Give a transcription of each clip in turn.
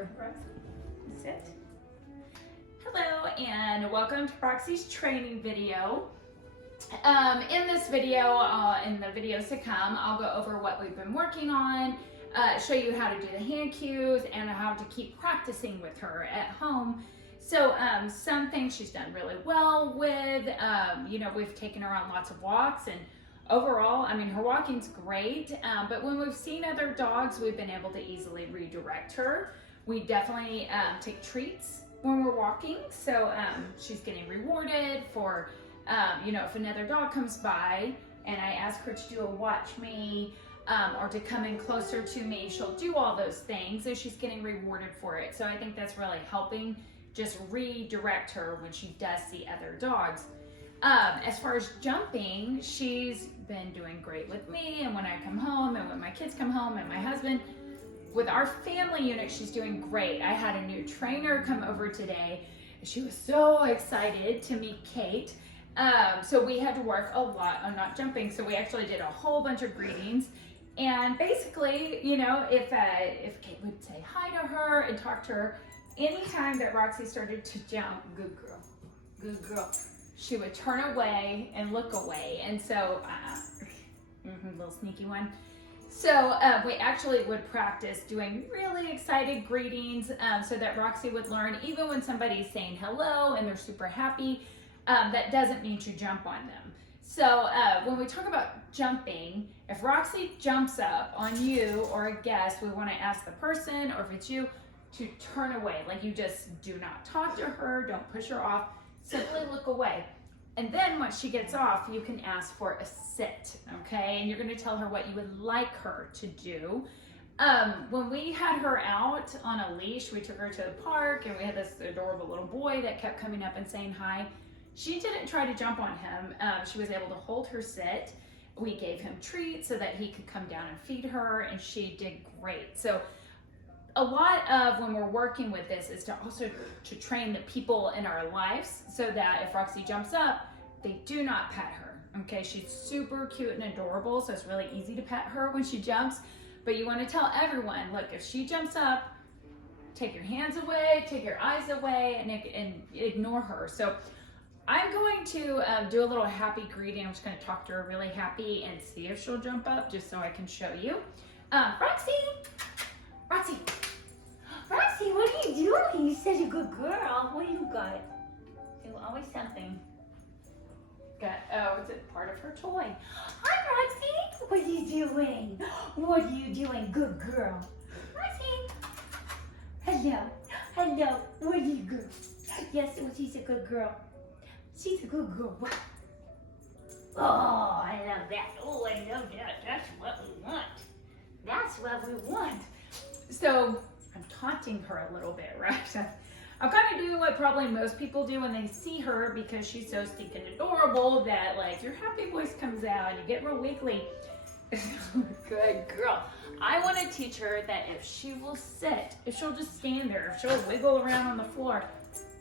Roxy, sit. Hello and welcome to Roxy's training video. In this video, in the videos to come, I'll go over what we've been working on, show you how to do the hand cues and how to keep practicing with her at home. So some things she's done really well with, we've taken her on lots of walks, and overall, I mean, her walking's great, but when we've seen other dogs, we've been able to easily redirect her. We definitely take treats when we're walking, so she's getting rewarded for, if another dog comes by and I ask her to do a watch me or to come in closer to me, she'll do all those things, so she's getting rewarded for it. So I think that's really helping just redirect her when she does see other dogs. As far as jumping, she's been doing great with me, and when I come home and when my kids come home and my husband. With our family unit, she's doing great. I had a new trainer come over today. She was so excited to meet Kate. So we had to work a lot on not jumping. So we actually did a whole bunch of greetings. And basically, if Kate would say hi to her and talk to her, anytime that Roxy started to jump, good girl, she would turn away and look away. And so, little sneaky one. So we actually would practice doing really excited greetings so that Roxy would learn, even when somebody's saying hello and they're super happy, that doesn't mean to jump on them. So when we talk about jumping, if Roxy jumps up on you or a guest, we want to ask the person, or if it's you, to turn away. Like, you just do not talk to her, don't push her off, simply look away. And then once she gets off, you can ask for a sit, okay? And you're gonna tell her what you would like her to do. When we had her out on a leash, we took her to the park, and we had this adorable little boy that kept coming up and saying hi. She didn't try to jump on him. She was able to hold her sit. We gave him treats so that he could come down and feed her, and she did great. So a lot of when we're working with this is to also to train the people in our lives, so that if Roxy jumps up, they do not pet her, okay? She's super cute and adorable, so it's really easy to pet her when she jumps, but you want to tell everyone, look, if she jumps up, take your hands away, take your eyes away, and ignore her. So I'm going to do a little happy greeting. I'm just going to talk to her really happy and see if she'll jump up, just so I can show you. Roxy, what are you doing? You're such a good girl. What do you got? You always something. Is it part of her toy? Hi, Roxy. What are you doing? What are you doing? Good girl. Roxy. Hello. What are you good? Yes, she's a good girl. She's a good girl. Oh, I love that. Oh, I love that. That's what we want. So I'm taunting her a little bit, right? I'm kind of doing what probably most people do when they see her, because she's so stinking adorable that, like, your happy voice comes out and you get real wiggly. Good girl. I want to teach her that if she will sit, if she'll just stand there, if she'll wiggle around on the floor,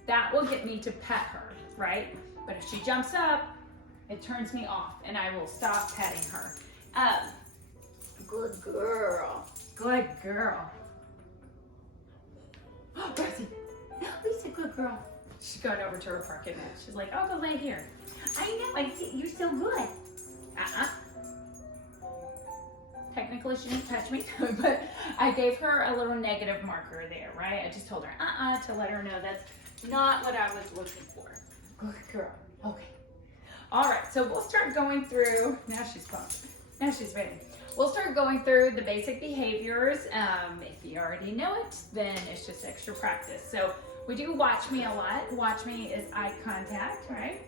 that will get me to pet her, right? But if she jumps up, it turns me off and I will stop petting her. Good girl. Roxy, Lisa's a good girl. She's going over to her parking lot. She's like, I'll go lay here. I know, I see, you're so good. Technically, she didn't touch me, but I gave her a little negative marker there, right? I just told her, to let her know that's not what I was looking for. Good girl. Okay. All right, so we'll start going through, now she's pumped. Now she's ready. We'll start going through the basic behaviors. If you already know it, then it's just extra practice. So we do watch me a lot. Watch me is eye contact, right?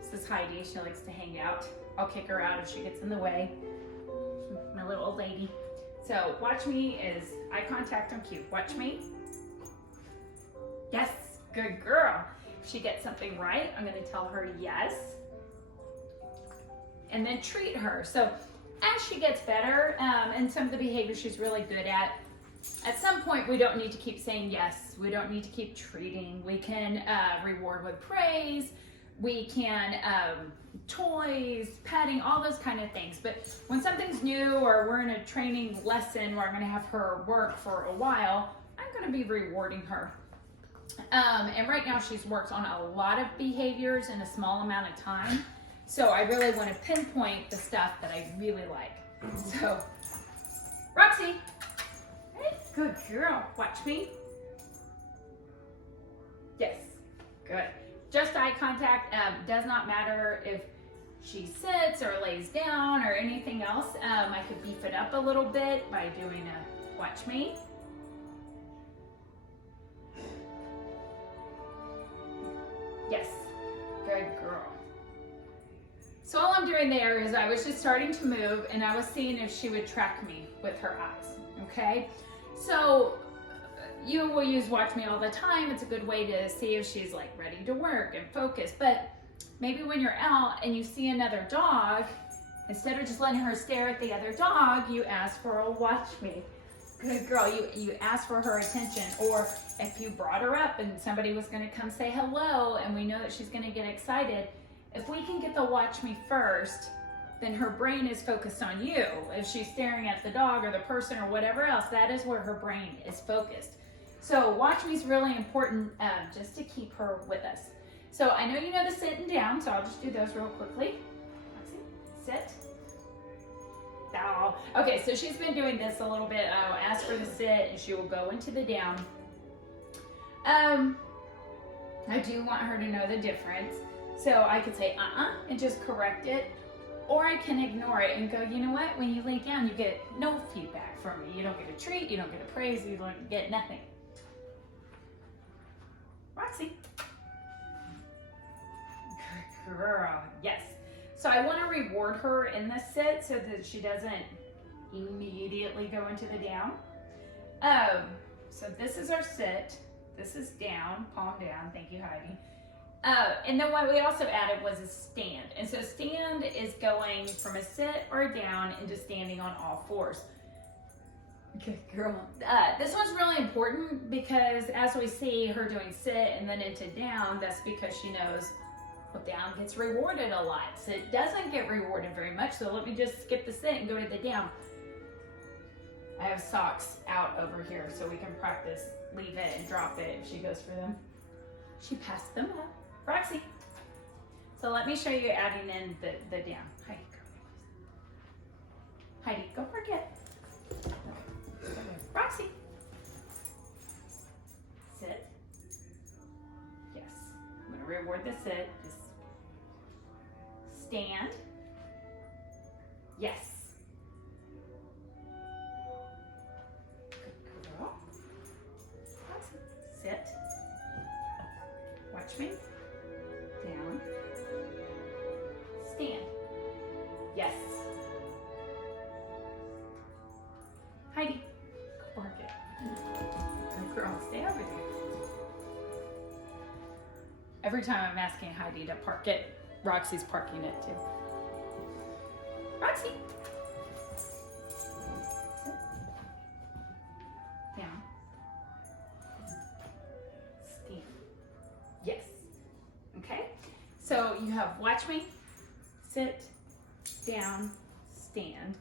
This is Heidi. She likes to hang out. I'll kick her out if she gets in the way. My little old lady. So watch me is eye contact on cue. Watch me. Yes, good girl. If she gets something right, I'm going to tell her yes. And then treat her. So as she gets better, and some of the behaviors she's really good at some point we don't need to keep saying yes. We don't need to keep treating. We can reward with praise. We can toys, petting, all those kind of things. But when something's new or we're in a training lesson where I'm going to have her work for a while, I'm going to be rewarding her. And right now she's worked on a lot of behaviors in a small amount of time. So I really want to pinpoint the stuff that I really like. So, Roxy, hey, good girl, watch me. Yes, good. Just eye contact. Does not matter if she sits or lays down or anything else. I could beef it up a little bit by doing a watch me. Yes, good girl. So all I'm doing there is I was just starting to move and I was seeing if she would track me with her eyes, okay? So you will use watch me all the time. It's a good way to see if she's like ready to work and focus. But maybe when you're out and you see another dog, instead of just letting her stare at the other dog, you ask for a watch me. Good girl, you ask for her attention. Or if you brought her up and somebody was gonna come say hello and we know that she's gonna get excited, if we can get the watch me first, then her brain is focused on you. If she's staring at the dog or the person or whatever else, that is where her brain is focused. So watch me is really important just to keep her with us. So I know you know the sit and down, so I'll just do those real quickly. Sit. Oh. Okay, so she's been doing this a little bit. I'll ask for the sit and she will go into the down. I do want her to know the difference. So I could say and just correct it. Or I can ignore it and go, you know what? When you lay down, you get no feedback from me. You don't get a treat, you don't get a praise, you don't get nothing. Roxy. Good girl, yes. So I want to reward her in the sit so that she doesn't immediately go into the down. So this is our sit. This is down, palm down. Thank you, Heidi. And then what we also added was a stand. And so stand is going from a sit or a down into standing on all fours. Good girl. This one's really important because as we see her doing sit and then into down, that's because she knows well, down gets rewarded a lot. Sit doesn't get rewarded very much. So let me just skip the sit and go to the down. I have socks out over here so we can practice. Leave it and drop it if she goes for them. She passed them up. Roxy. So let me show you adding in the down. Heidi, go. Heidi, go forget. Roxy. Sit. Yes. I'm going to reward the sit. Just stand. Yes. Good girl. Roxy. Sit. Watch me. Down. Stand. Yes. Heidi, go park it. Good girl, stay over there. Every time I'm asking Heidi to park it, Roxy's parking it too. Roxy. Sit. Down. Stand. Yes. Okay. So you have watch me, sit, down, stand.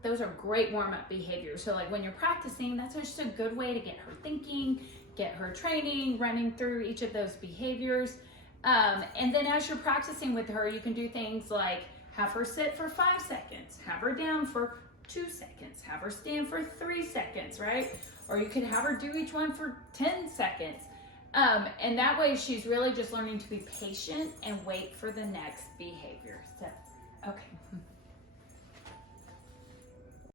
Those are great warm-up behaviors. So like when you're practicing, that's just a good way to get her thinking, get her training, running through each of those behaviors. And then as you're practicing with her, you can do things like have her sit for 5 seconds, have her down for 2 seconds, have her stand for 3 seconds, right? Or you could have her do each one for 10 seconds. And that way she's really just learning to be patient and wait for the next behavior. So, okay.